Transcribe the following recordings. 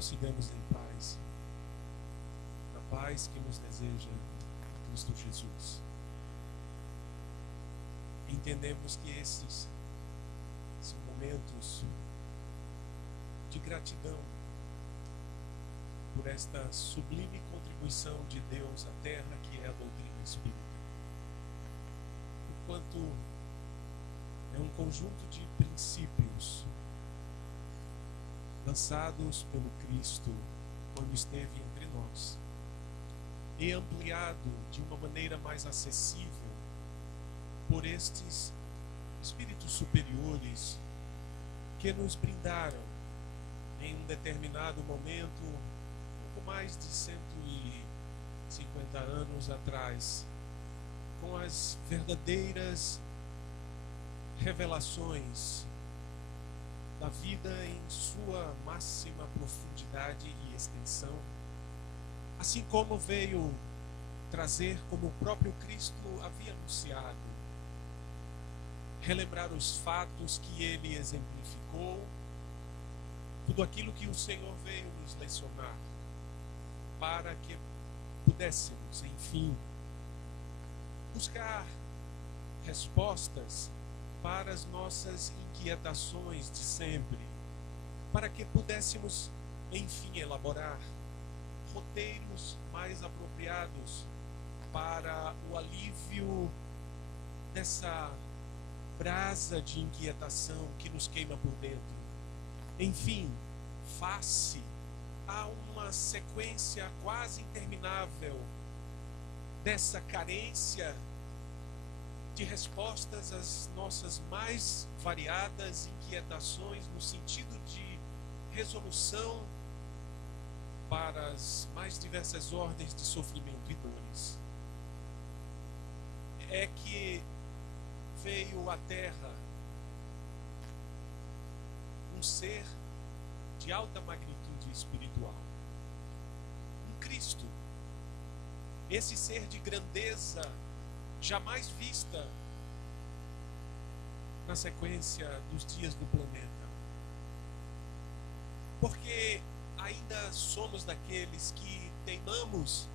prossigamos em paz, na paz que nos deseja Cristo Jesus. Entendemos que esses são momentos de gratidão por esta sublime contribuição de Deus à terra, que é a doutrina espírita. Enquanto é um conjunto de princípios lançados pelo Cristo quando esteve entre nós e ampliado de uma maneira mais acessível por estes espíritos superiores que nos brindaram em um determinado momento, pouco mais de 150 anos atrás, com as verdadeiras revelações da vida em sua máxima profundidade e extensão, assim como veio trazer, como o próprio Cristo havia anunciado, relembrar os fatos que ele exemplificou, tudo aquilo que o Senhor veio nos lecionar, para que pudéssemos, enfim, buscar respostas para as nossas inquietações de sempre, para que pudéssemos, enfim, elaborar roteiros mais apropriados para o alívio dessa brasa de inquietação que nos queima por dentro. Enfim, face a uma sequência quase interminável dessa carência de respostas às nossas mais variadas inquietações no sentido de resolução para as mais diversas ordens de sofrimento e dores. É que veio à Terra um ser de alta magnitude espiritual, um Cristo, esse ser de grandeza jamais vista na sequência dos dias do planeta, porque ainda somos daqueles que teimamos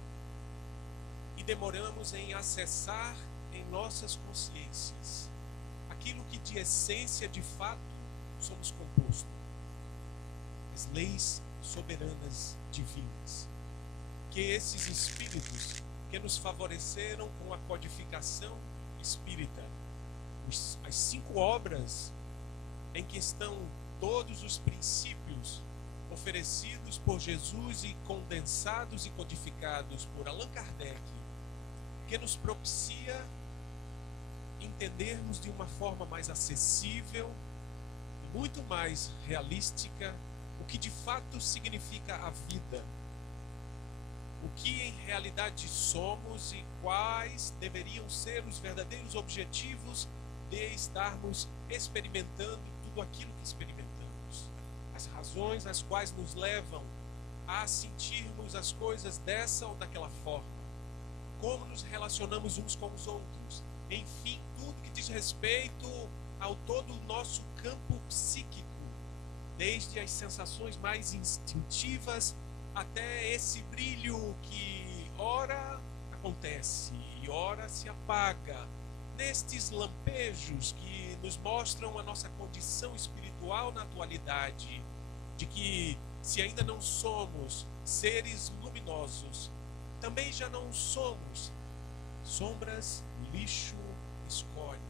e demoramos em acessar em nossas consciências aquilo que de essência, de fato, somos compostos, as leis soberanas divinas, que esses espíritos que nos favoreceram com a codificação espírita, as 5 obras em que estão todos os princípios oferecidos por Jesus e condensados e codificados por Allan Kardec, que nos propicia entendermos de uma forma mais acessível e muito mais realística o que de fato significa a vida, o que em realidade somos e quais deveriam ser os verdadeiros objetivos de estarmos experimentando tudo aquilo que experimentamos, as razões as quais nos levam a sentirmos as coisas dessa ou daquela forma, como nos relacionamos uns com os outros, enfim, tudo que diz respeito ao todo o nosso campo psíquico, desde as sensações mais instintivas até esse brilho que ora acontece e ora se apaga, nestes lampejos que nos mostram a nossa condição espiritual na atualidade, de que se ainda não somos seres luminosos, também já não somos sombras, lixo, escória.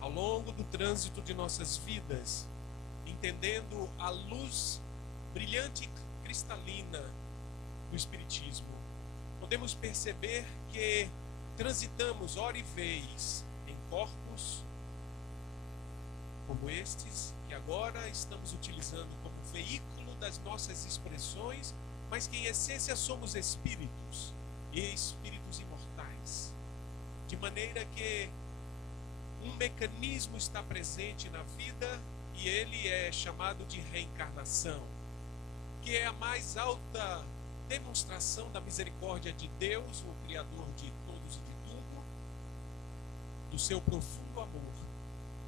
Ao longo do trânsito de nossas vidas, entendendo a luz brilhante e cristalina do Espiritismo, podemos perceber que transitamos hora e vez em corpos como estes, que agora estamos utilizando como veículo das nossas expressões, mas que em essência somos espíritos e espíritos imortais, de maneira que um mecanismo está presente na vida e ele é chamado de reencarnação, que é a mais alta demonstração da misericórdia de Deus, o Criador de todos e de tudo, do seu profundo amor,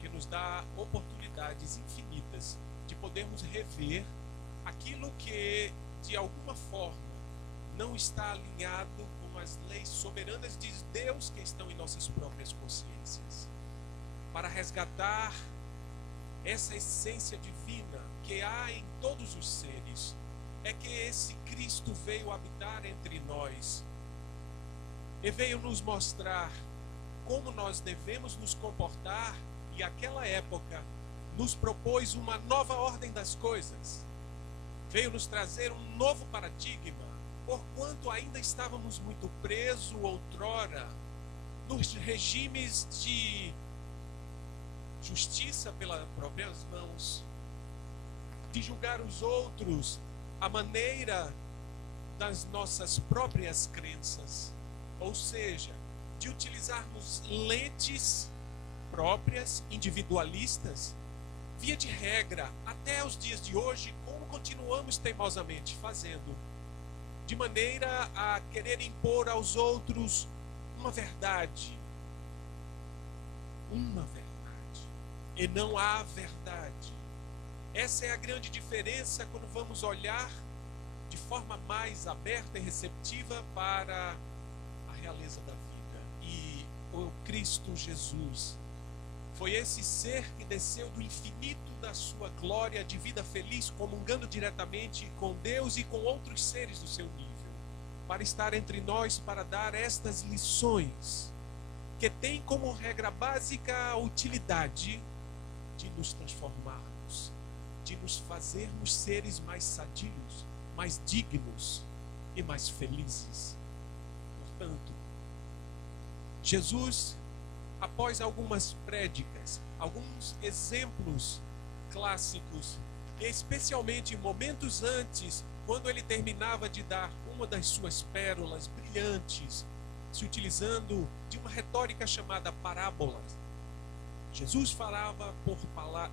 que nos dá oportunidades infinitas de podermos rever aquilo que, de alguma forma, não está alinhado com as leis soberanas de Deus que estão em nossas próprias consciências, para resgatar essa essência divina que há em todos os seres. É que esse Cristo veio habitar entre nós e veio nos mostrar como nós devemos nos comportar, e aquela época nos propôs uma nova ordem das coisas. Veio nos trazer um novo paradigma, porquanto ainda estávamos muito presos outrora nos regimes de justiça pelas próprias mãos, de julgar os outros à maneira das nossas próprias crenças, ou seja, de utilizarmos lentes próprias, individualistas, via de regra, até os dias de hoje, como continuamos teimosamente fazendo, de maneira a querer impor aos outros uma verdade, e não há verdade. Essa é a grande diferença quando vamos olhar de forma mais aberta e receptiva para a realeza da vida. E o Cristo Jesus foi esse ser que desceu do infinito da sua glória de vida feliz, comungando diretamente com Deus e com outros seres do seu nível, para estar entre nós, para dar estas lições, que tem como regra básica a utilidade de nos transformarmos, de nos fazermos seres mais sadios, mais dignos e mais felizes. Portanto, Jesus, após algumas prédicas, alguns exemplos clássicos, especialmente momentos antes, quando ele terminava de dar uma das suas pérolas brilhantes, se utilizando de uma retórica chamada parábolas. Jesus falava por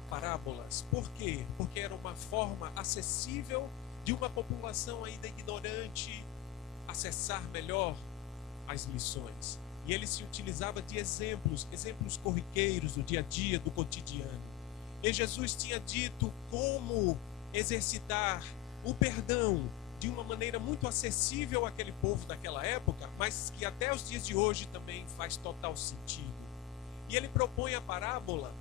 parábolas. Por quê? Porque era uma forma acessível de uma população ainda ignorante acessar melhor as lições. E ele se utilizava de exemplos corriqueiros do dia a dia, do cotidiano. E Jesus tinha dito como exercitar o perdão de uma maneira muito acessível àquele povo daquela época, mas que até os dias de hoje também faz total sentido. E ele propõe a parábola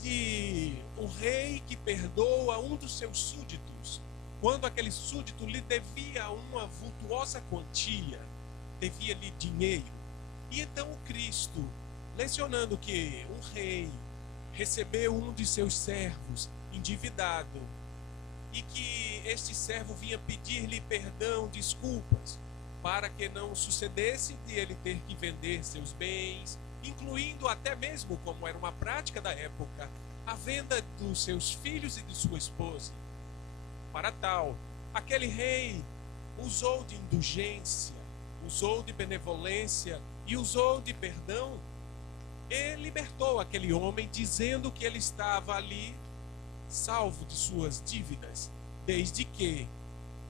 de um rei que perdoa um dos seus súditos, quando aquele súdito lhe devia uma vultuosa quantia, devia-lhe dinheiro. E então o Cristo, lecionando que um rei recebeu um de seus servos endividado, e que este servo vinha pedir-lhe perdão, desculpas, para que não sucedesse de ele ter que vender seus bens, incluindo até mesmo, como era uma prática da época, a venda dos seus filhos e de sua esposa. Para tal, aquele rei usou de indulgência, usou de benevolência e usou de perdão, e libertou aquele homem, dizendo que ele estava ali salvo de suas dívidas, desde que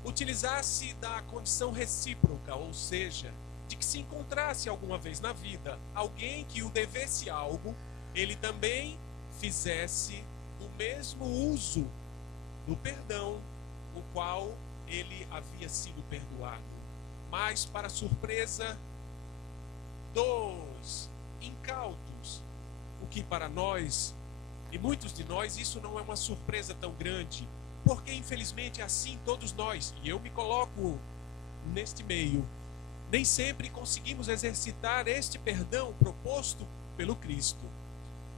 utilizasse da condição recíproca, ou seja, de que se encontrasse alguma vez na vida alguém que o devesse algo, ele também fizesse o mesmo uso do perdão, o qual ele havia sido perdoado. Mas, para surpresa dos incautos, o que para nós, e muitos de nós, isso não é uma surpresa tão grande, porque infelizmente assim todos nós, e eu me coloco neste meio, nem sempre conseguimos exercitar este perdão proposto pelo Cristo.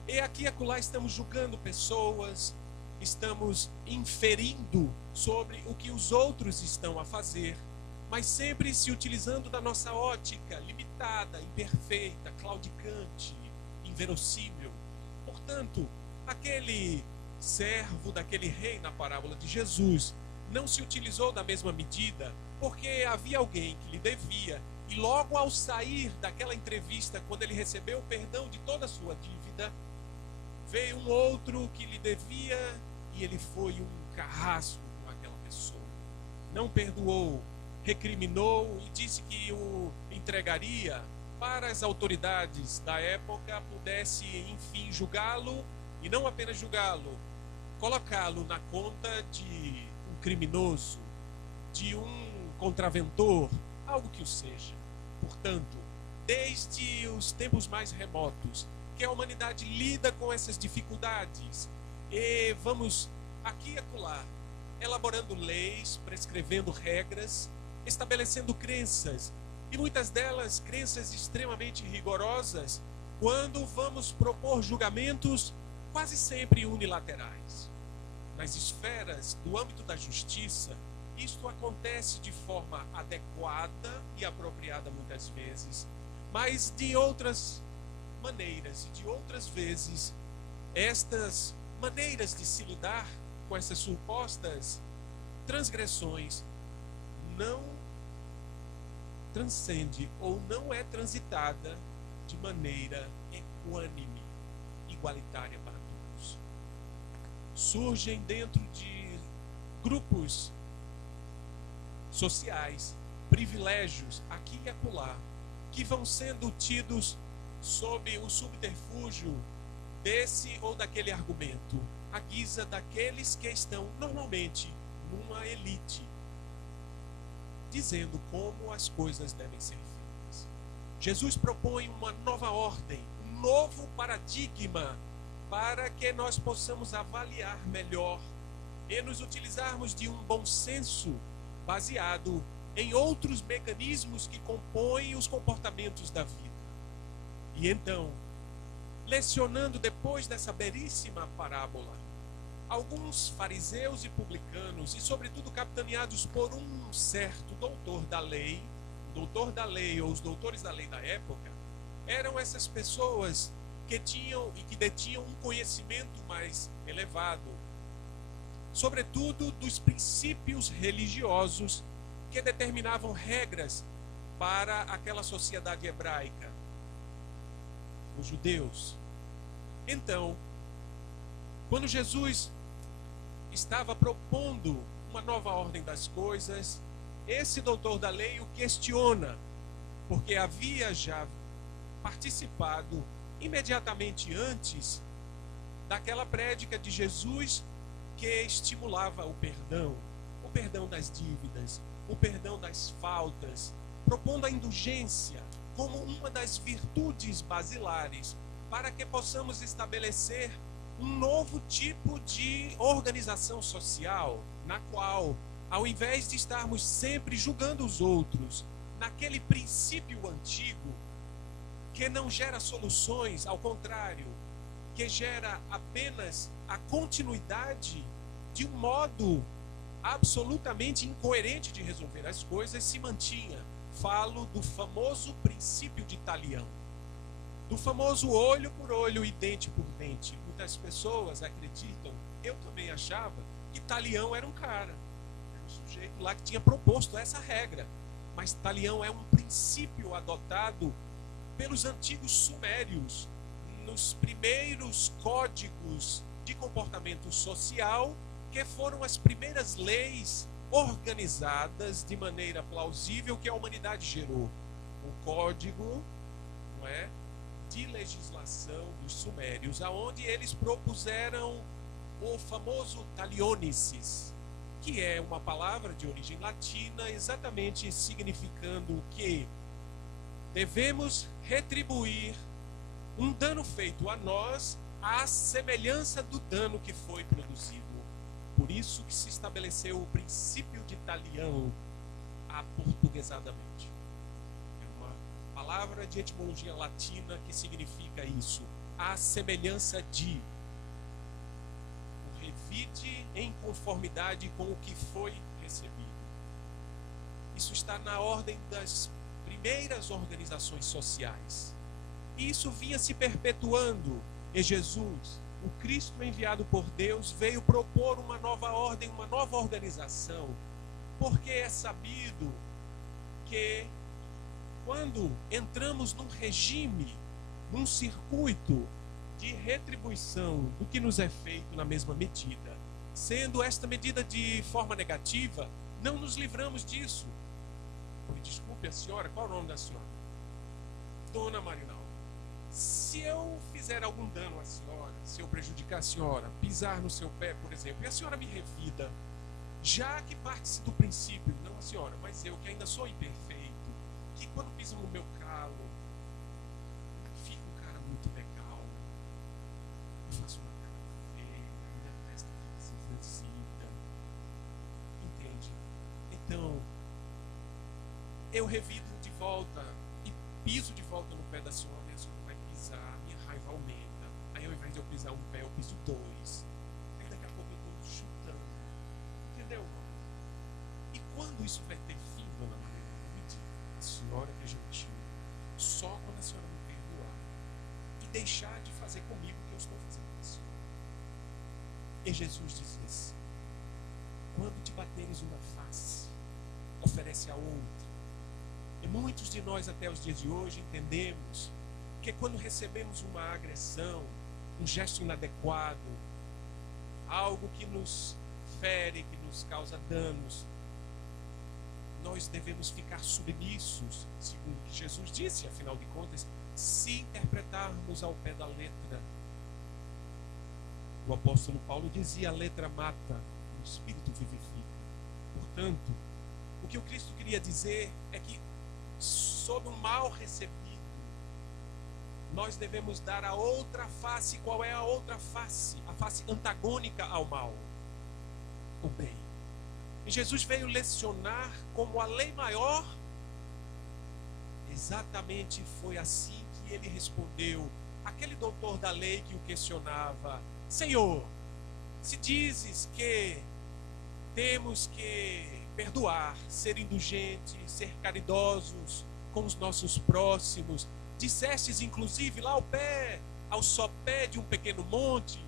E aqui e acolá estamos julgando pessoas, estamos inferindo sobre o que os outros estão a fazer, mas sempre se utilizando da nossa ótica limitada, imperfeita, claudicante, inverossímil. Portanto, aquele servo daquele rei na parábola de Jesus não se utilizou da mesma medida, porque havia alguém que lhe devia, e logo ao sair daquela entrevista, quando ele recebeu o perdão de toda a sua dívida, veio um outro que lhe devia e ele foi um carrasco com aquela pessoa. Não perdoou, recriminou e disse que o entregaria para as autoridades da época, pudesse enfim julgá-lo, e não apenas julgá-lo, colocá-lo na conta de um criminoso, de um contraventor, algo que o seja. Portanto, desde os tempos mais remotos, que a humanidade lida com essas dificuldades, e vamos aqui e acolá, elaborando leis, prescrevendo regras, estabelecendo crenças, e muitas delas crenças extremamente rigorosas, quando vamos propor julgamentos quase sempre unilaterais. Nas esferas do âmbito da justiça, isto acontece de forma adequada e apropriada muitas vezes, mas de outras maneiras e de outras vezes, estas maneiras de se lidar com essas supostas transgressões não transcende ou não é transitada de maneira equânime, igualitária para todos. Surgem dentro de grupos sociais privilégios aqui e acolá que vão sendo tidos sob o subterfúgio desse ou daquele argumento, à guisa daqueles que estão normalmente numa elite, dizendo como as coisas devem ser feitas. Jesus propõe uma nova ordem, um novo paradigma, para que nós possamos avaliar melhor e nos utilizarmos de um bom senso baseado em outros mecanismos que compõem os comportamentos da vida. E então, lecionando depois dessa belíssima parábola, alguns fariseus e publicanos, e sobretudo capitaneados por um certo doutor da lei ou os doutores da lei da época, eram essas pessoas que tinham e que detinham um conhecimento mais elevado, sobretudo dos princípios religiosos que determinavam regras para aquela sociedade hebraica, os judeus. Então, quando Jesus estava propondo uma nova ordem das coisas, esse doutor da lei o questiona, porque havia já participado imediatamente antes daquela prédica de Jesus que estimulava o perdão das dívidas, o perdão das faltas, propondo a indulgência como uma das virtudes basilares para que possamos estabelecer um novo tipo de organização social, na qual, ao invés de estarmos sempre julgando os outros, naquele princípio antigo, que não gera soluções, ao contrário, que gera apenas a continuidade de um modo absolutamente incoerente de resolver as coisas, se mantinha. Falo do famoso princípio de Talião, do famoso olho por olho e dente por dente. Muitas pessoas acreditam, eu também achava, que Talião era um cara, era um sujeito lá que tinha proposto essa regra. Mas Talião é um princípio adotado pelos antigos sumérios, nos primeiros códigos de comportamento social, que foram as primeiras leis organizadas de maneira plausível que a humanidade gerou. O código, não é, de legislação dos sumérios, aonde eles propuseram o famoso talionesis, que é uma palavra de origem latina, exatamente significando que devemos retribuir um dano feito a nós à semelhança do dano que foi produzido. Por isso que se estabeleceu o princípio de Talião aportuguesadamente. É uma palavra de etimologia latina que significa isso, a semelhança de. O revide em conformidade com o que foi recebido. Isso está na ordem das primeiras organizações sociais. E isso vinha se perpetuando. E Jesus, o Cristo enviado por Deus, veio propor uma nova ordem, uma nova organização. Porque é sabido que quando entramos num regime, num circuito de retribuição do que nos é feito na mesma medida, sendo esta medida de forma negativa, não nos livramos disso. Desculpe a senhora, qual é o nome da senhora? Dona Marinalva. Se eu fizer algum dano à senhora, se eu prejudicar a senhora, pisar no seu pé, por exemplo, e a senhora me revida, já que parte-se do princípio, não a senhora, mas eu que ainda sou imperfeito, que quando pisa no meu calo, fica um cara muito legal, eu faço uma cara feia, minha testa fica assim franzida, entende? Então, eu revido de volta e piso de volta no pé da senhora, e a senhora vai pisar, minha raiva aumenta. Aí ao invés de eu pisar um pé, eu piso dois. Aí daqui a pouco eu estou chutando. Entendeu, irmão? E quando isso vai ter fim, dona Maria? Me diga. A senhora que é gentil, só quando a senhora me perdoar e deixar de fazer comigo o que eu estou fazendo com a senhora. E Jesus diz assim: quando te bateres uma face, oferece a outra. E muitos de nós até os dias de hoje entendemos que quando recebemos uma agressão, um gesto inadequado, algo que nos fere, que nos causa danos, nós devemos ficar submissos, segundo o que Jesus disse, afinal de contas, se interpretarmos ao pé da letra. O apóstolo Paulo dizia: a letra mata, o espírito vivifica. Portanto, o que o Cristo queria dizer é que, sob um mal recebido, nós devemos dar a outra face. Qual é a outra face? A face antagônica ao mal, o bem. E Jesus veio lecionar como a lei maior. Exatamente foi assim que ele respondeu aquele doutor da lei que o questionava: Senhor, se dizes que temos que perdoar, ser indulgentes, ser caridosos com os nossos próximos, dissestes inclusive lá ao sopé de um pequeno monte,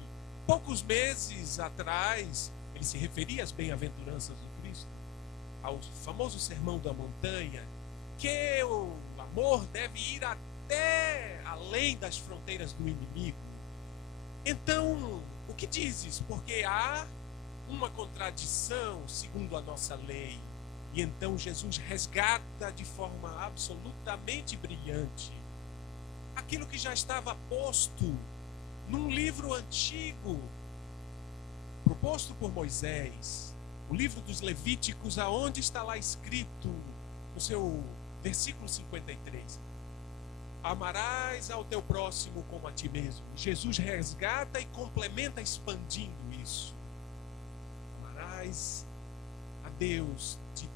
poucos meses atrás, ele se referia às bem-aventuranças do Cristo, ao famoso sermão da montanha, que o amor deve ir até além das fronteiras do inimigo. Então, o que dizes? Porque há uma contradição segundo a nossa lei. E então Jesus resgata de forma absolutamente brilhante aquilo que já estava posto num livro antigo, proposto por Moisés, o livro dos Levíticos, aonde está lá escrito no seu versículo 53: amarás ao teu próximo como a ti mesmo. Jesus resgata e complementa expandindo isso. Amarás a Deus de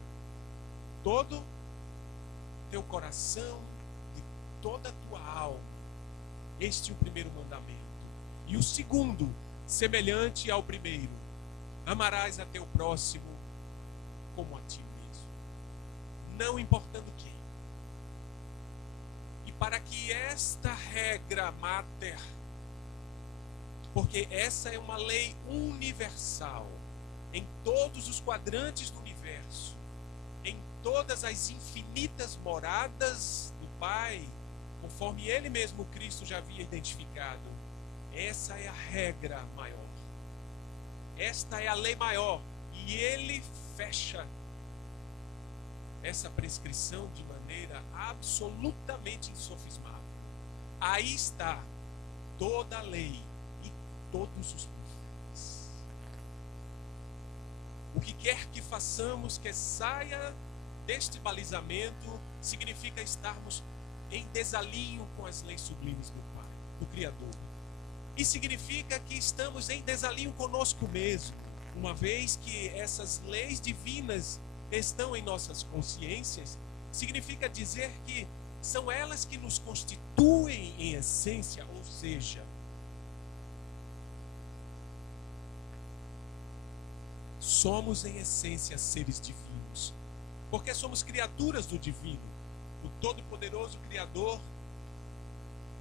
todo teu coração, de toda a tua alma. Este é o primeiro mandamento. E o segundo, semelhante ao primeiro: amarás a teu próximo como a ti mesmo, não importando quem. E para que esta regra mater, porque essa é uma lei universal em todos os quadrantes do universo, em todas as infinitas moradas do Pai, conforme Ele mesmo, Cristo, já havia identificado. Essa é a regra maior. Esta é a lei maior. E Ele fecha essa prescrição de maneira absolutamente insofismável. Aí está toda a lei e todos os profetas. O que quer que façamos que saia deste balizamento significa estarmos em desalinho com as leis sublimes do Pai, do Criador. E significa que estamos em desalinho conosco mesmo, uma vez que essas leis divinas estão em nossas consciências. Significa dizer que são elas que nos constituem em essência, ou seja, somos em essência seres divinos, porque somos criaturas do divino, do todo-poderoso Criador,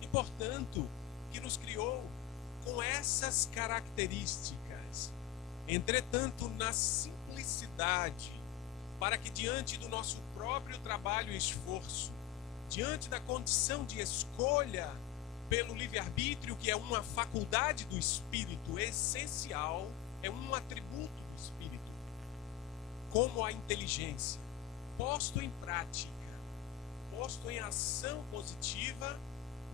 e portanto que nos criou com essas características. Entretanto, na simplicidade, para que diante do nosso próprio trabalho e esforço, diante da condição de escolha pelo livre-arbítrio, que é uma faculdade do Espírito essencial, é um atributo do Espírito, como a inteligência, posto em prática, posto em ação positiva,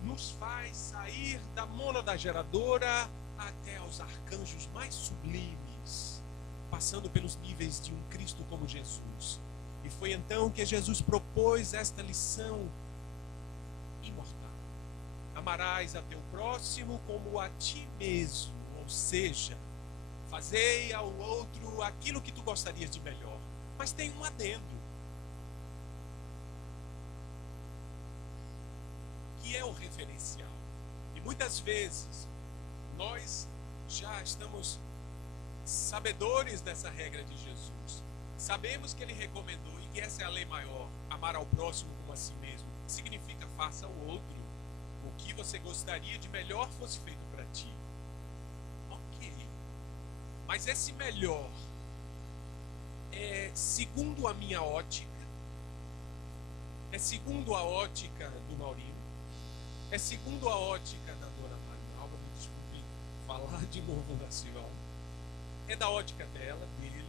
nos faz sair da mônada geradora até aos arcanjos mais sublimes, passando pelos níveis de um Cristo como Jesus. E foi então que Jesus propôs esta lição imortal: amarás a teu próximo como a ti mesmo, ou seja, fazei ao outro aquilo que tu gostarias de melhor. Mas tem um adendo, que é o referencial. E muitas vezes nós já estamos sabedores dessa regra de Jesus. Sabemos que ele recomendou e que essa é a lei maior: amar ao próximo como a si mesmo. Significa faça ao outro o que você gostaria de melhor fosse feito para ti. Ok. Mas esse melhor é segundo a minha ótica? É segundo a ótica do Maurinho? É segundo a ótica da dona Marinalva? Me desculpe falar de novo da senhora. É da ótica dela, dele,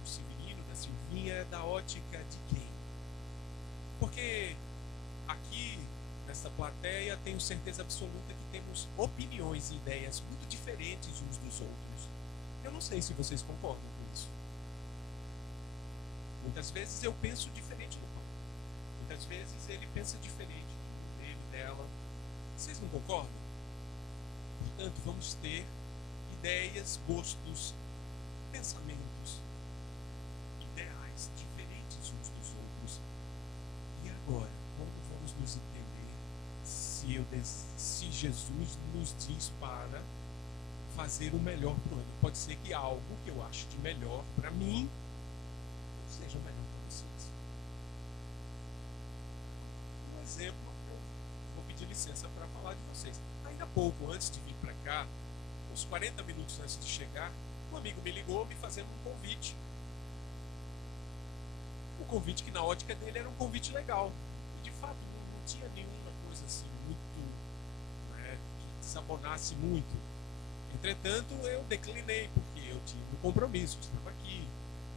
do Severino, da Silvinha? É da ótica de quem? Porque aqui, nessa plateia, tenho certeza absoluta que temos opiniões e ideias muito diferentes uns dos outros. Eu não sei se vocês concordam com isso. Muitas vezes eu penso diferente do Paulo. Muitas vezes ele pensa diferente dele, dela. Vocês não concordam? Portanto, vamos ter ideias, gostos, pensamentos, ideais diferentes uns dos outros. E agora, como vamos nos entender se Jesus nos diz para fazer o melhor para o outro? Pode ser que algo que eu acho de melhor para mim seja melhor para vocês. Um exemplo, eu vou pedir licença para falar de vocês. Ainda há pouco, antes de vir para cá, uns 40 minutos antes de chegar, um amigo me ligou me fazendo um convite. Um convite que na ótica dele era um convite legal. E de fato não tinha nenhuma coisa assim muito, que desabonasse muito. Entretanto, eu declinei porque eu tinha um compromisso, estava aqui,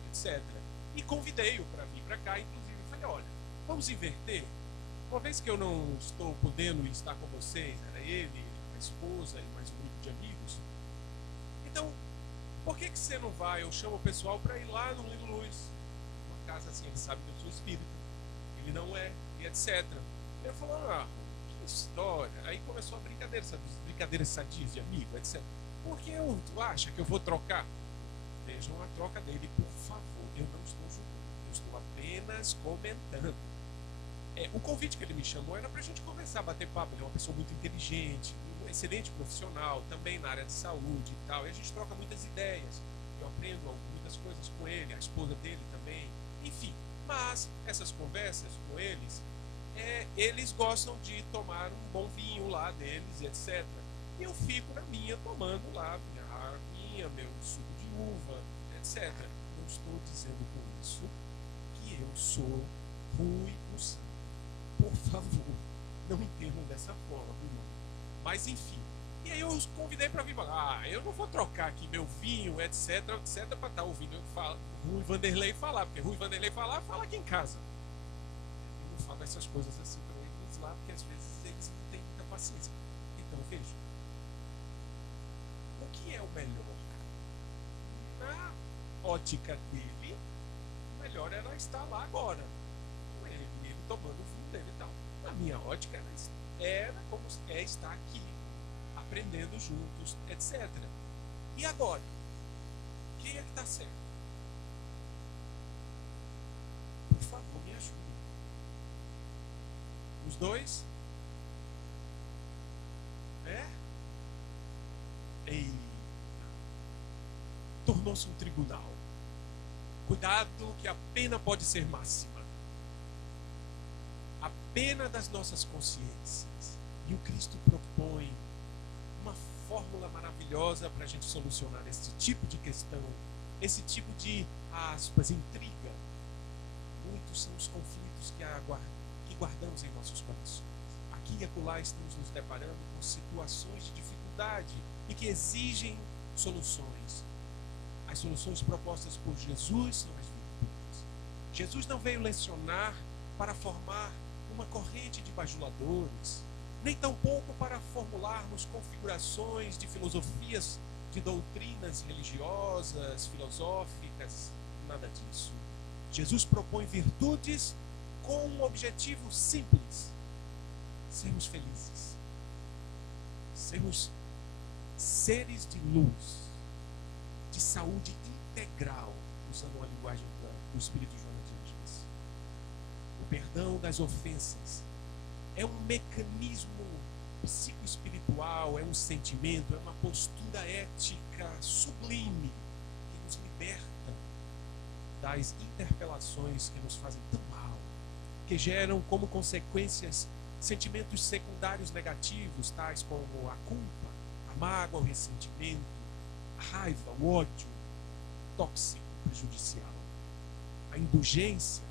etc. E convidei-o para vir para cá, inclusive falei: olha, vamos inverter? Uma vez que eu não estou podendo estar com vocês, era ele, a esposa e mais um grupo de amigos, então, por que você não vai? Eu chamo o pessoal para ir lá no Lino Luz, uma casa assim, ele sabe que eu sou espírita, ele não é, e etc. Ele falou: ah, que história. Aí começou a brincadeira, sabe? Brincadeiras sadias de amigo, etc. Por que tu acha que eu vou trocar? Vejam a troca dele, por favor. Eu não estou julgando, eu estou apenas comentando. O convite que ele me chamou era para a gente conversar, bater papo. Ele é uma pessoa muito inteligente, um excelente profissional, também na área de saúde e tal. E a gente troca muitas ideias. Eu aprendo muitas coisas com ele, a esposa dele também. Enfim, mas essas conversas com eles, eles gostam de tomar um bom vinho lá deles, etc. E eu fico na minha, tomando lá meu suco de uva, etc. Não estou dizendo com isso que eu sou ruim no sangue. Por favor, não entendam dessa forma, irmão. Mas enfim. E aí eu os convidei para vir falar: eu não vou trocar aqui meu vinho, etc, para estar ouvindo Rui Vanderlei falar, porque Rui Vanderlei falar, fala aqui em casa. Eu não falo essas coisas assim para eles lá, porque às vezes eles não têm muita paciência. Então, veja. O que é o melhor? Na ótica dele, o melhor era estar lá agora. Com ele tomando o vinho dele e tal. Na minha ótica, era como é estar aqui, aprendendo juntos, etc. E agora? Quem é que está certo? Por favor, me ajude. Os dois? Eita. Tornou-se um tribunal. Cuidado que a pena pode ser máxima. A pena das nossas consciências. E o Cristo propõe uma fórmula maravilhosa para a gente solucionar esse tipo de questão, esse tipo de, aspas, intriga. Muitos são os conflitos que guardamos em nossos corações. Aqui e acolá estamos nos deparando com situações de dificuldade e que exigem soluções. As soluções propostas por Jesus são as virtudes. Jesus não veio lecionar para formar uma corrente de bajuladores, nem tampouco para formularmos configurações de filosofias, de doutrinas religiosas, filosóficas, nada disso. Jesus propõe virtudes com um objetivo simples: sermos felizes, sermos seres de luz, de saúde integral, usando a linguagem do Espírito Joana de Angeles. O perdão das ofensas é um mecanismo psicoespiritual, é um sentimento, é uma postura ética sublime que nos liberta das interpelações que nos fazem tão mal, que geram como consequências sentimentos secundários negativos, tais como a culpa, a mágoa, o ressentimento, a raiva, o ódio tóxico, prejudicial, a indulgência,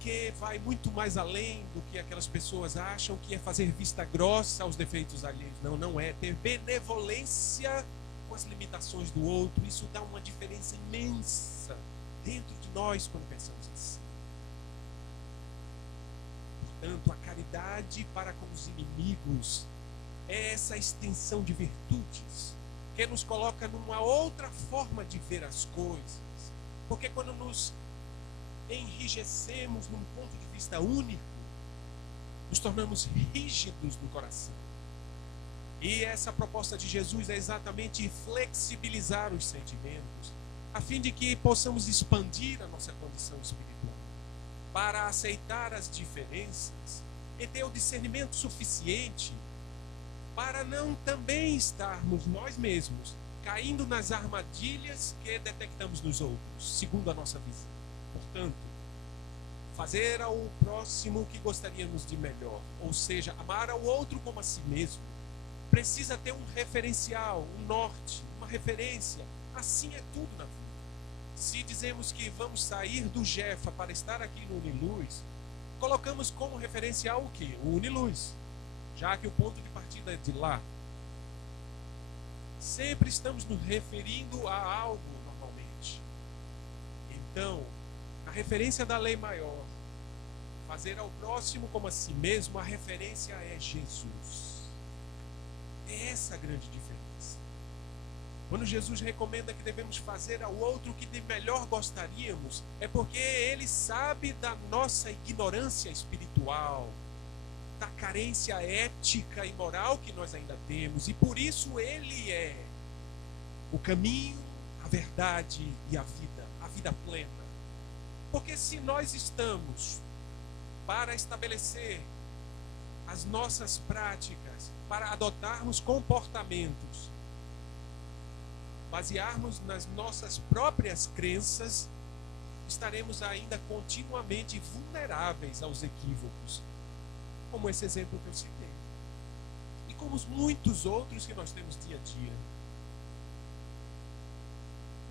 que vai muito mais além do que aquelas pessoas acham que é fazer vista grossa aos defeitos alheios. Não, não é. Ter benevolência com as limitações do outro. Isso dá uma diferença imensa dentro de nós quando pensamos assim. Portanto, a caridade para com os inimigos é essa extensão de virtudes que nos coloca numa outra forma de ver as coisas. Porque quando nos enrijecemos num ponto de vista único, nos tornamos rígidos no coração. E essa proposta de Jesus é exatamente flexibilizar os sentimentos, a fim de que possamos expandir a nossa condição espiritual, para aceitar as diferenças e ter o discernimento suficiente para não também estarmos nós mesmos caindo nas armadilhas que detectamos nos outros, segundo a nossa visão. Portanto, fazer ao próximo o que gostaríamos de melhor, ou seja, amar ao outro como a si mesmo, precisa ter um referencial, um norte, uma referência. Assim é tudo na vida. Se dizemos que vamos sair do Jefa para estar aqui no Uniluz, colocamos como referencial o quê? O Uniluz, já que o ponto de partida é de lá. Sempre estamos nos referindo a algo normalmente. Então, a referência da lei maior, fazer ao próximo como a si mesmo, a referência é Jesus. É essa a grande diferença. Quando Jesus recomenda que devemos fazer ao outro o que de melhor gostaríamos, é porque Ele sabe da nossa ignorância espiritual, da carência ética e moral que nós ainda temos, e por isso Ele é o caminho, a verdade e a vida plena. Porque se nós estamos para estabelecer as nossas práticas, para adotarmos comportamentos, basearmos nas nossas próprias crenças, estaremos ainda continuamente vulneráveis aos equívocos, como esse exemplo que eu citei, e como os muitos outros que nós temos dia a dia.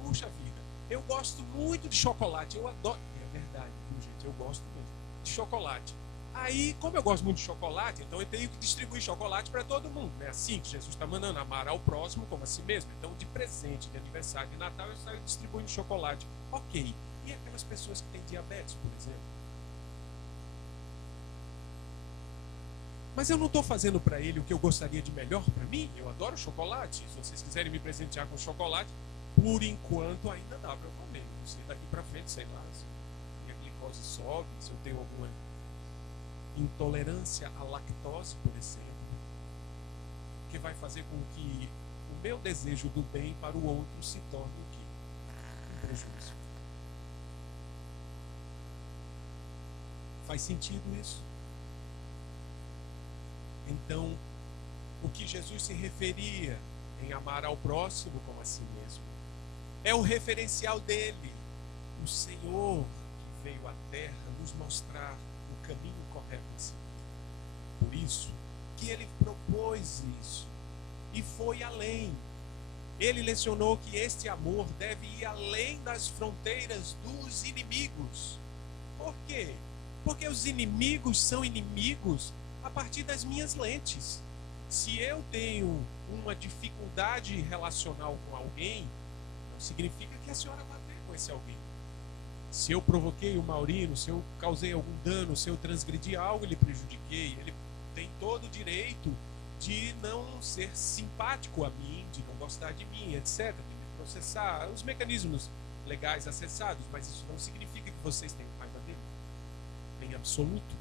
Puxa vida, eu gosto muito de chocolate, eu adoro, é verdade, viu, gente? Eu gosto muito de chocolate. Aí, como eu gosto muito de chocolate, então eu tenho que distribuir chocolate para todo mundo. É assim que Jesus está mandando, amar ao próximo como a si mesmo. Então, de presente, de aniversário, de Natal, eu saio distribuindo chocolate. Ok. E aquelas pessoas que têm diabetes, por exemplo? Mas eu não estou fazendo para ele o que eu gostaria de melhor para mim. Eu adoro chocolate. Se vocês quiserem me presentear com chocolate, por enquanto ainda dá para eu comer. Não sei, daqui para frente, sei lá, se minha glicose sobe, se eu tenho alguma intolerância à lactose, por exemplo, que vai fazer com que o meu desejo do bem para o outro se torne o quê? Um prejuízo. Faz sentido isso? Então, o que Jesus se referia em amar ao próximo como a si mesmo é o referencial dele, o Senhor que veio à terra nos mostrar o caminho correto a seguir. Por isso que ele propôs isso e foi além. Ele lecionou que este amor deve ir além das fronteiras dos inimigos. Por quê? Porque os inimigos são inimigos a partir das minhas lentes. Se eu tenho uma dificuldade relacional com alguém, não significa que a senhora vai ter com esse alguém. Se eu provoquei o Maurino, se eu causei algum dano, se eu transgredi algo, ele prejudiquei, ele tem todo o direito de não ser simpático a mim, de não gostar de mim, etc., de me processar, os mecanismos legais acessados, mas isso não significa que vocês tenham raiva dele, em absoluto.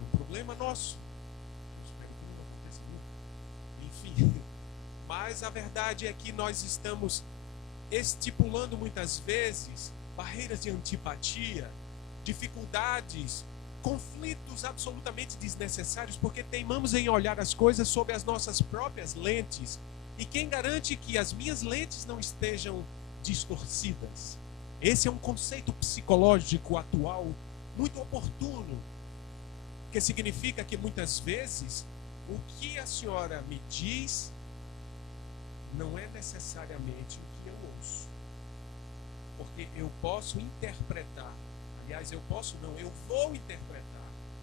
É um problema nosso. Eu espero que não aconteça nunca. Enfim, mas a verdade é que nós estamos estipulando muitas vezes barreiras de antipatia, dificuldades, conflitos absolutamente desnecessários, porque teimamos em olhar as coisas sob as nossas próprias lentes. E quem garante que as minhas lentes não estejam distorcidas? Esse é um conceito psicológico atual muito oportuno, que significa que muitas vezes o que a senhora me diz não é necessariamente o que eu ouço. Porque eu posso interpretar, aliás, eu vou interpretar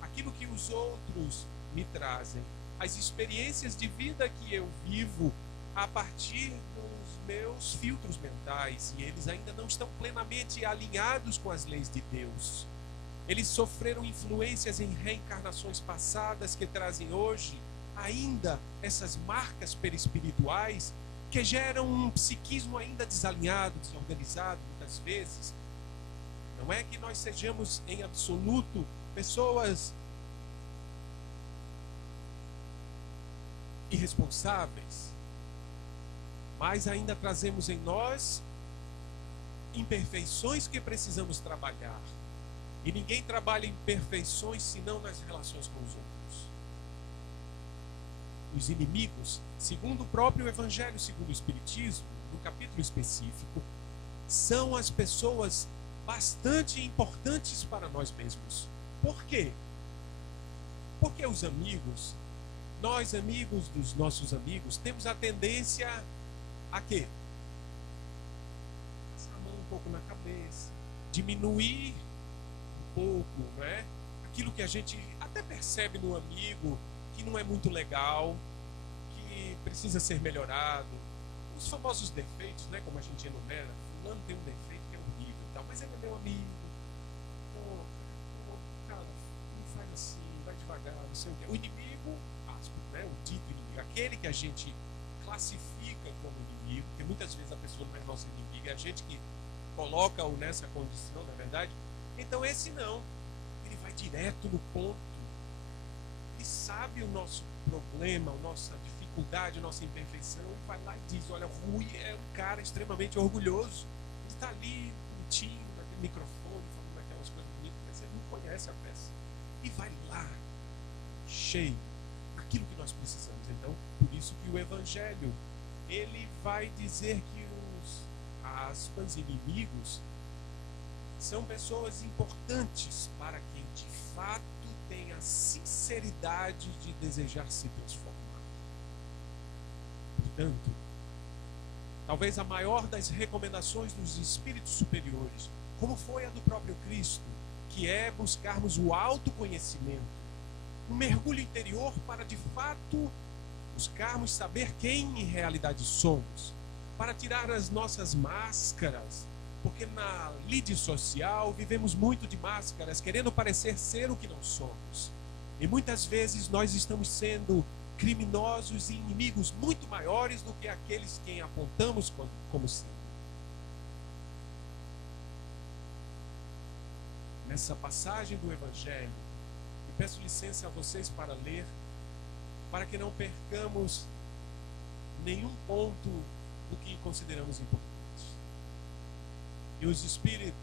aquilo que os outros me trazem, as experiências de vida que eu vivo a partir dos meus filtros mentais, e eles ainda não estão plenamente alinhados com as leis de Deus. Eles sofreram influências em reencarnações passadas que trazem hoje ainda essas marcas perispirituais que geram um psiquismo ainda desalinhado, desorganizado, muitas vezes. Não é que nós sejamos em absoluto pessoas irresponsáveis, mas ainda trazemos em nós imperfeições que precisamos trabalhar. E ninguém trabalha imperfeições senão nas relações com os outros. Os inimigos, segundo o próprio Evangelho, segundo o Espiritismo, no capítulo específico, são as pessoas bastante importantes para nós mesmos. Por quê? Porque os amigos, nós amigos dos nossos amigos, temos a tendência a quê? Passar a mão um pouco na cabeça, diminuir um pouco, não é? Aquilo que a gente até percebe no amigo, que não é muito legal, que precisa ser melhorado. Os famosos defeitos, né, como a gente enumera. Fulano tem um defeito que é horrível e tal, mas ele é meu amigo. Cara, não faz assim, vai devagar, não sei o quê. O inimigo, né, o dito inimigo, aquele que a gente classifica como inimigo, porque muitas vezes a pessoa não é nossa inimiga, é a gente que coloca-o nessa condição, na verdade. Então esse não, ele vai direto no ponto. Ele sabe o nosso problema, a nossa dificuldade, a nossa imperfeição, e vai lá e diz: olha, o Rui é um cara extremamente orgulhoso. Ele está ali, bonitinho, naquele microfone, falando aquelas coisas bonitas, mas ele não conhece a peça. E vai lá, cheio, aquilo que nós precisamos. Então, por isso que o Evangelho, ele vai dizer que os, aspas, inimigos são pessoas importantes para quem de fato tem a sinceridade de desejar se transformar. Portanto, talvez a maior das recomendações dos espíritos superiores, como foi a do próprio Cristo, que é buscarmos o autoconhecimento, um mergulho interior para de fato buscarmos saber quem em realidade somos, para tirar as nossas máscaras, porque na lide social vivemos muito de máscaras, querendo parecer ser o que não somos. E muitas vezes nós estamos sendo criminosos e inimigos muito maiores do que aqueles quem apontamos como sendo. Nessa passagem do Evangelho, eu peço licença a vocês para ler, para que não percamos nenhum ponto do que consideramos importante. E o espírito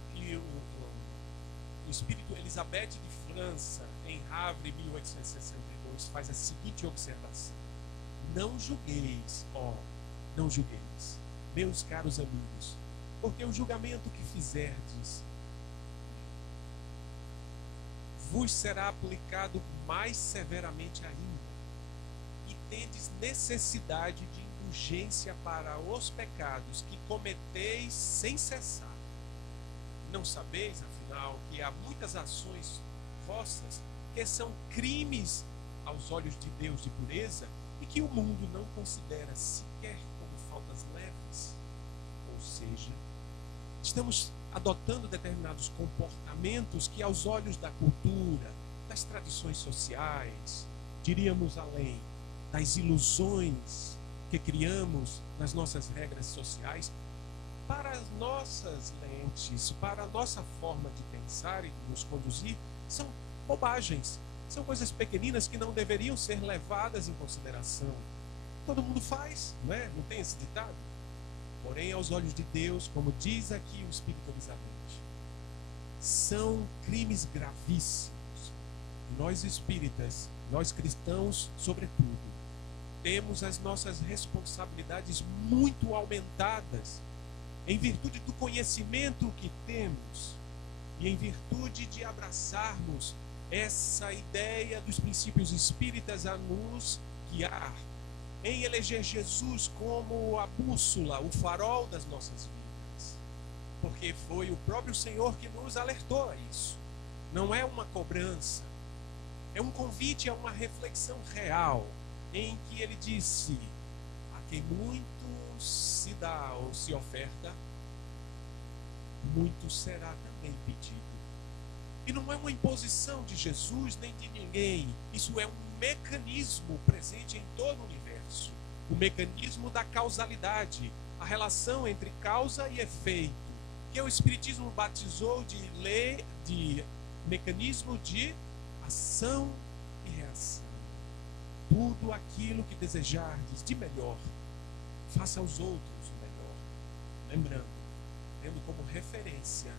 Elizabeth de França, em Havre, 1862, faz a seguinte observação: não julgueis, não julgueis, meus caros amigos, porque o julgamento que fizerdes vos será aplicado mais severamente ainda, e tendes necessidade de indulgência para os pecados que cometeis sem cessar. Não sabeis, afinal, que há muitas ações vossas que são crimes aos olhos de Deus de pureza e que o mundo não considera sequer como faltas leves? Ou seja, estamos adotando determinados comportamentos que, aos olhos da cultura, das tradições sociais, diríamos além, das ilusões que criamos nas nossas regras sociais, para as nossas lentes, para a nossa forma de pensar e de nos conduzir, são bobagens, são coisas pequeninas que não deveriam ser levadas em consideração. Todo mundo faz, não é? Não tem esse ditado? Porém, aos olhos de Deus, como diz aqui o Espírito Elizabeth, são crimes gravíssimos. E nós espíritas, nós cristãos, sobretudo, temos as nossas responsabilidades muito aumentadas em virtude do conhecimento que temos e em virtude de abraçarmos essa ideia dos princípios espíritas a nos guiar, em eleger Jesus como a bússola, o farol das nossas vidas. Porque foi o próprio Senhor que nos alertou a isso. Não é uma cobrança, é um convite a uma reflexão real, em que ele disse: a quem muito se dá ou se oferta, muito será também pedido. E não é uma imposição de Jesus nem de ninguém. Isso é um mecanismo presente em todo o universo. O mecanismo da causalidade, a relação entre causa e efeito, que o Espiritismo batizou de lei, de mecanismo de ação e reação. Tudo aquilo que desejardes de melhor, faça aos outros o melhor. Lembrando, tendo como referência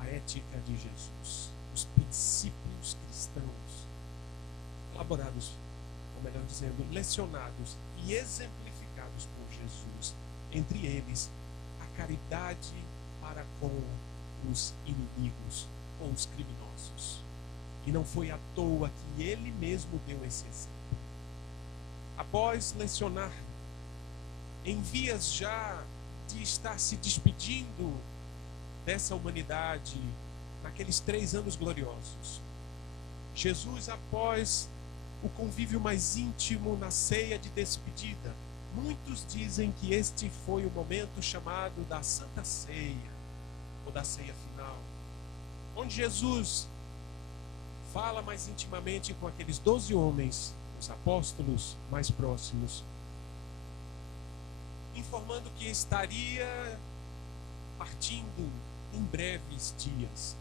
a ética de Jesus, os princípios cristãos, elaborados, ou melhor dizendo, lecionados e exemplificados por Jesus, entre eles a caridade para com os inimigos, com os criminosos. E não foi à toa que ele mesmo deu esse exemplo. Após lecionar, em vias já de estar se despedindo dessa humanidade naqueles 3 anos gloriosos, Jesus, após o convívio mais íntimo na ceia de despedida, muitos dizem que este foi o momento chamado da Santa Ceia, ou da ceia final, onde Jesus fala mais intimamente com aqueles 12 homens, os apóstolos mais próximos, informando que estaria partindo em breves dias.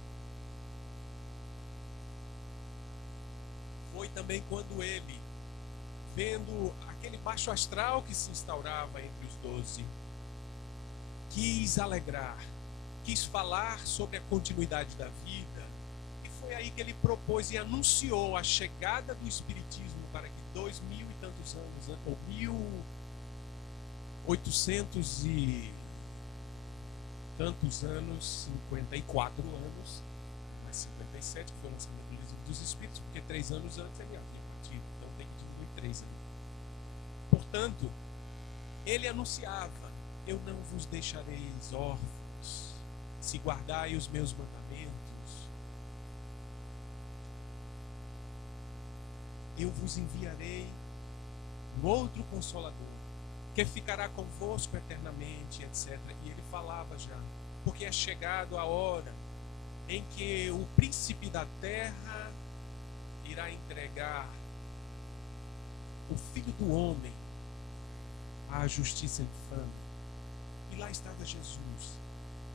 Foi também quando ele, vendo aquele baixo astral que se instaurava entre os 12, quis alegrar, quis falar sobre a continuidade da vida. E foi aí que ele propôs e anunciou a chegada do Espiritismo para que 2000 e tantos anos, ou 1800 e tantos anos, 54 anos, mais 57, que foi o lançamento do Livro dos Espíritos, porque 3 anos antes ele havia partido, então tem que diminuir 3 anos. Portanto, ele anunciava: eu não vos deixareis órfãos, se guardai os meus mandamentos, eu vos enviarei um outro Consolador, que ficará convosco eternamente, etc. E ele falava já, porque é chegado a hora em que o príncipe da terra irá entregar o Filho do Homem à justiça infame. E lá estava Jesus,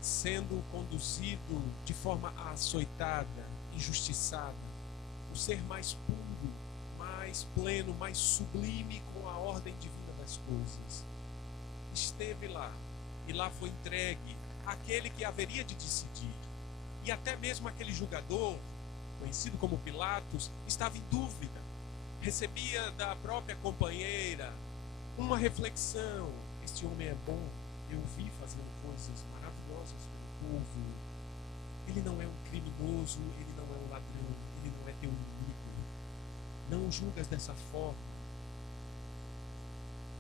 sendo conduzido de forma açoitada, injustiçada, o ser mais puro, mais pleno, mais sublime com a ordem divina das coisas. Esteve lá, e lá foi entregue aquele que haveria de decidir. E até mesmo aquele julgador, conhecido como Pilatos, estava em dúvida. Recebia da própria companheira uma reflexão: este homem é bom, eu vi fazendo coisas maravilosas pelo povo, ele não é um criminoso, ele não é um ladrão, ele não é teu inimigo, não o julgas dessa forma.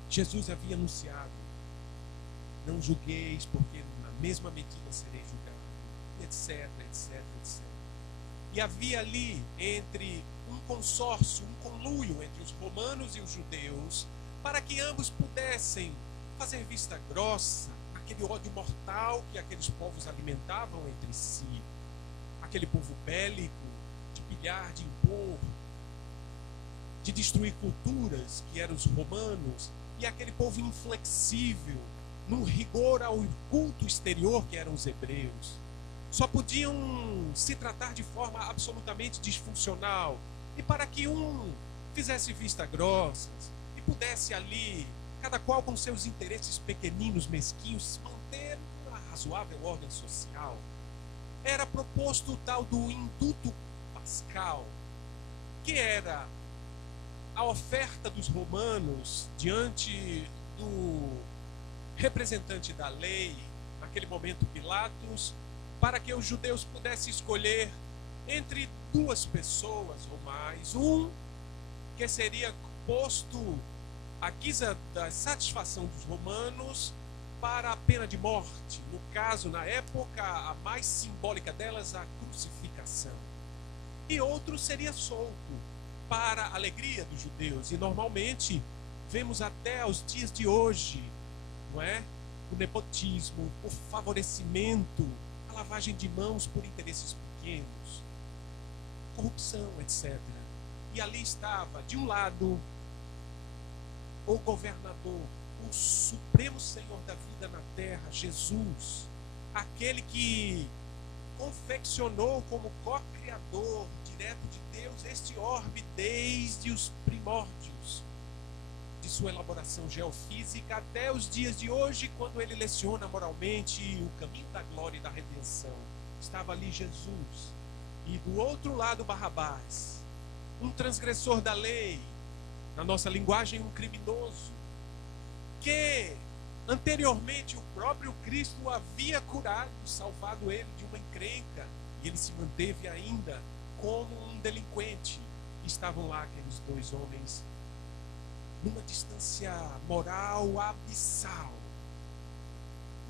Jesus havia anunciado: não julgueis, porque na mesma medida sereis julgados, etc, etc, etc. E havia ali entre um consórcio, um conluio entre os romanos e os judeus, para que ambos pudessem fazer vista grossa na aquele ódio mortal que aqueles povos alimentavam entre si. Aquele povo bélico, de pilhar, de impor, de destruir culturas, que eram os romanos, e aquele povo inflexível, num rigor ao culto exterior, que eram os hebreus. Só podiam se tratar de forma absolutamente disfuncional. E para que um fizesse vista grossas e pudesse ali, cada qual com seus interesses pequeninos, mesquinhos, manter uma razoável ordem social, era proposto o tal do induto pascal, que era a oferta dos romanos diante do representante da lei, naquele momento Pilatos, para que os judeus pudessem escolher entre duas pessoas ou mais, um que seria posto à guisa da satisfação dos romanos para a pena de morte, no caso, na época, a mais simbólica delas, a crucificação. E outro seria solto, para a alegria dos judeus. E normalmente vemos até aos dias de hoje, não é? O nepotismo, o favorecimento, a lavagem de mãos por interesses pequenos, corrupção, etc. E ali estava, de um lado, o governador, o supremo Senhor da vida na terra, Jesus, aquele que confeccionou como co-criador direto de Deus este orbe desde os primórdios de sua elaboração geofísica até os dias de hoje, quando ele leciona moralmente o caminho da glória e da redenção. Estava ali Jesus, e do outro lado Barrabás, um transgressor da lei, na nossa linguagem um criminoso, que anteriormente o próprio Cristo havia curado, salvado ele de uma encrenca, e ele se manteve ainda como um delinquente. Estavam lá aqueles dois homens numa distância moral abissal,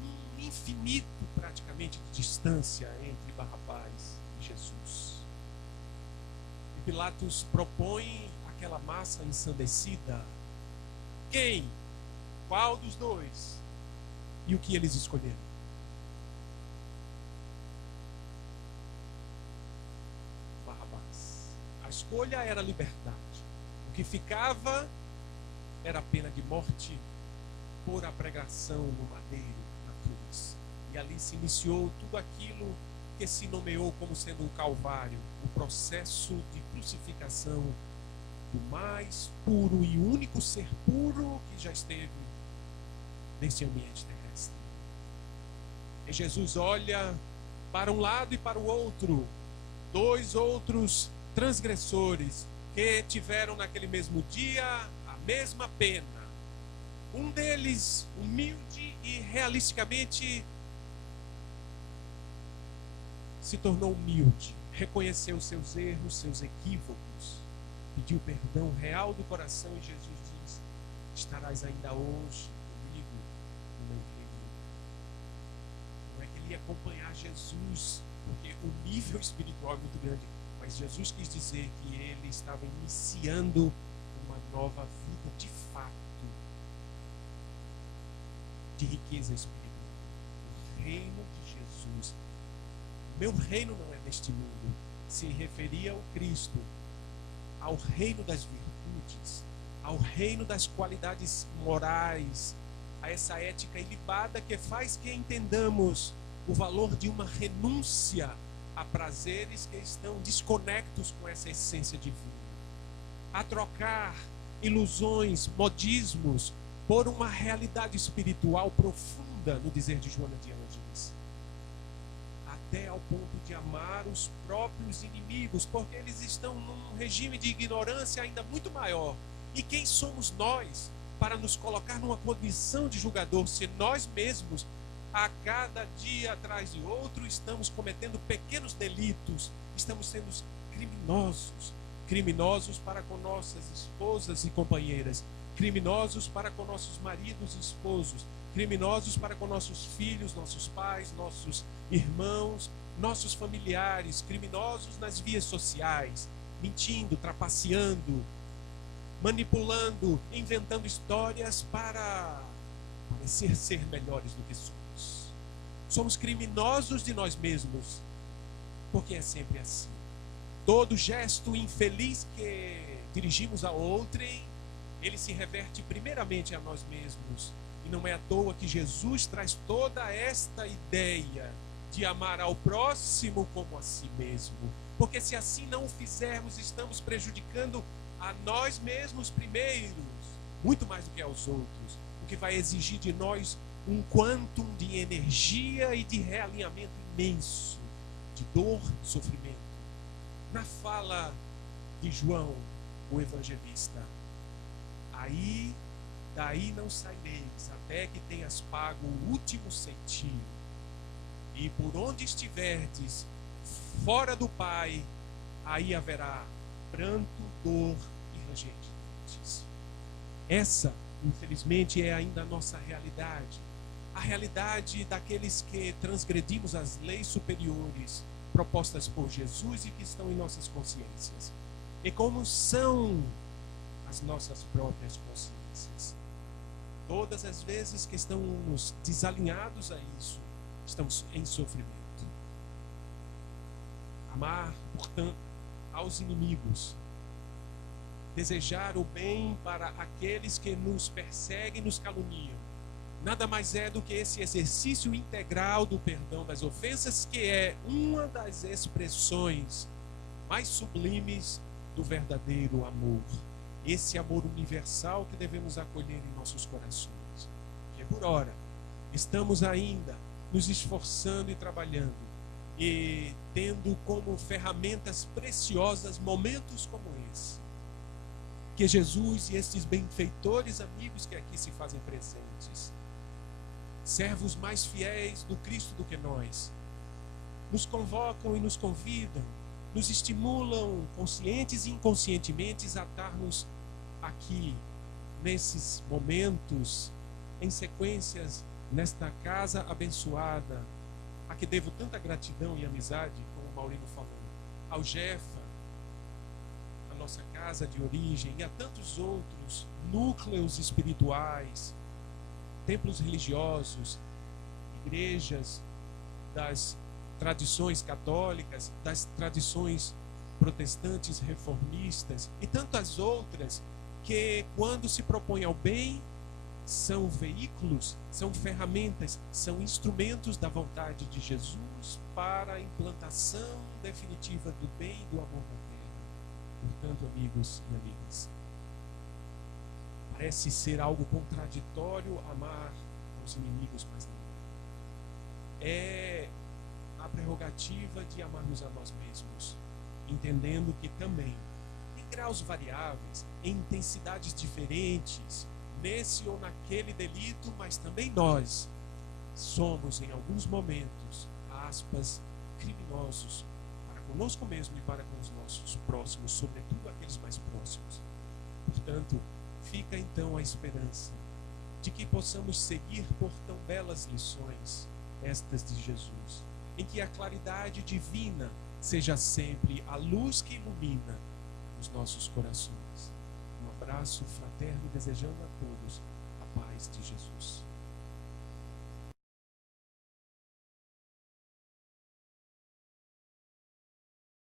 um infinito praticamente de distância entre Barrabás e Jesus. E Pilatos propõe aquela massa ensandecida. Quem? Qual dos dois? E o que eles escolheram? Barrabás. A escolha era a liberdade. O que ficava era a pena de morte por a pregação no madeiro, na cruz. E ali se iniciou tudo aquilo que se nomeou como sendo o Calvário, o processo de crucificação do mais puro e único ser puro que já esteve nesse ambiente terrestre. E Jesus olha para um lado e para o outro, dois outros transgressores que tiveram naquele mesmo dia a mesma pena. Um deles, humilde e realisticamente, se tornou humilde, reconheceu seus erros, seus equívocos, pediu perdão real do coração, e Jesus diz: estarás ainda hoje comigo no meu reino. Não é que ele ia acompanhar Jesus, porque o nível espiritual é muito grande, mas Jesus quis dizer que ele estava iniciando uma nova vida de fato, de riqueza espiritual. O reino de Jesus. O meu reino não é deste mundo. Se referia ao Cristo, ao reino das virtudes, ao reino das qualidades morais, a essa ética ilibada que faz que entendamos o valor de uma renúncia a prazeres que estão desconectos com essa essência divina, a trocar ilusões, modismos, por uma realidade espiritual profunda, no dizer de Joana de Ângeles, até ao ponto de amar os próprios inimigos, porque eles estão num regime de ignorância ainda muito maior. E quem somos nós para nos colocar numa condição de julgador, se nós mesmos, a cada dia atrás de outro, estamos cometendo pequenos delitos, estamos sendo criminosos para com nossas esposas e companheiras, criminosos para com nossos maridos e esposos, criminosos para com nossos filhos, nossos pais, nossos irmãos, nossos familiares, criminosos nas vias sociais, mentindo, trapaceando, manipulando, inventando histórias para parecer ser melhores do que somos. somos criminosos de nós mesmos, porque é sempre assim. Todo gesto infeliz que dirigimos a outrem, ele se reverte primeiramente a nós mesmos. E não é à toa que Jesus traz toda esta ideia de amar ao próximo como a si mesmo. Porque se assim não o fizermos, estamos prejudicando a nós mesmos primeiros, muito mais do que aos outros, o que vai exigir de nós um quantum de energia e de realinhamento imenso, de dor e sofrimento. Na fala de João, o evangelista, daí não saireis, até que tenhas pago o último centavo. E por onde estiverdes, fora do Pai, aí haverá pranto, dor e ranger de dentes. Essa, infelizmente, é ainda a nossa realidade. A realidade daqueles que transgredimos as leis superiores propostas por Jesus e que estão em nossas consciências. E como são as nossas próprias consciências? Todas as vezes que estamos desalinhados a isso, estamos em sofrimento. Amar, portanto, aos inimigos. Desejar o bem para aqueles que nos perseguem e nos caluniam. Nada mais é do que esse exercício integral do perdão das ofensas, que é uma das expressões mais sublimes do verdadeiro amor. Esse amor universal que devemos acolher em nossos corações. Que por ora estamos ainda nos esforçando e trabalhando e tendo como ferramentas preciosas momentos como esse. Que Jesus e estes benfeitores amigos que aqui se fazem presentes, servos mais fiéis do Cristo do que nós, nos convocam e nos convidam, nos estimulam conscientes e inconscientemente a estarmos aqui, nesses momentos, em sequências, nesta casa abençoada, a que devo tanta gratidão e amizade, como o Maurino falou, ao Jefa, a nossa casa de origem, e a tantos outros núcleos espirituais, templos religiosos, igrejas das tradições católicas, das tradições protestantes reformistas e tantas outras que, quando se propõem ao bem, são veículos, são ferramentas, são instrumentos da vontade de Jesus para a implantação definitiva do bem e do amor na terra. Portanto, amigos e amigas, parece ser algo contraditório amar aos inimigos, mas não. É a prerrogativa de amarmos a nós mesmos, entendendo que também, em graus variáveis, em intensidades diferentes, nesse ou naquele delito, mas também nós somos, em alguns momentos, aspas, criminosos para conosco mesmo e para com os nossos próximos, sobretudo aqueles mais próximos. Portanto, fica então a esperança de que possamos seguir por tão belas lições, estas de Jesus, em que a claridade divina seja sempre a luz que ilumina os nossos corações. Um abraço fraterno, desejando a todos a paz de Jesus.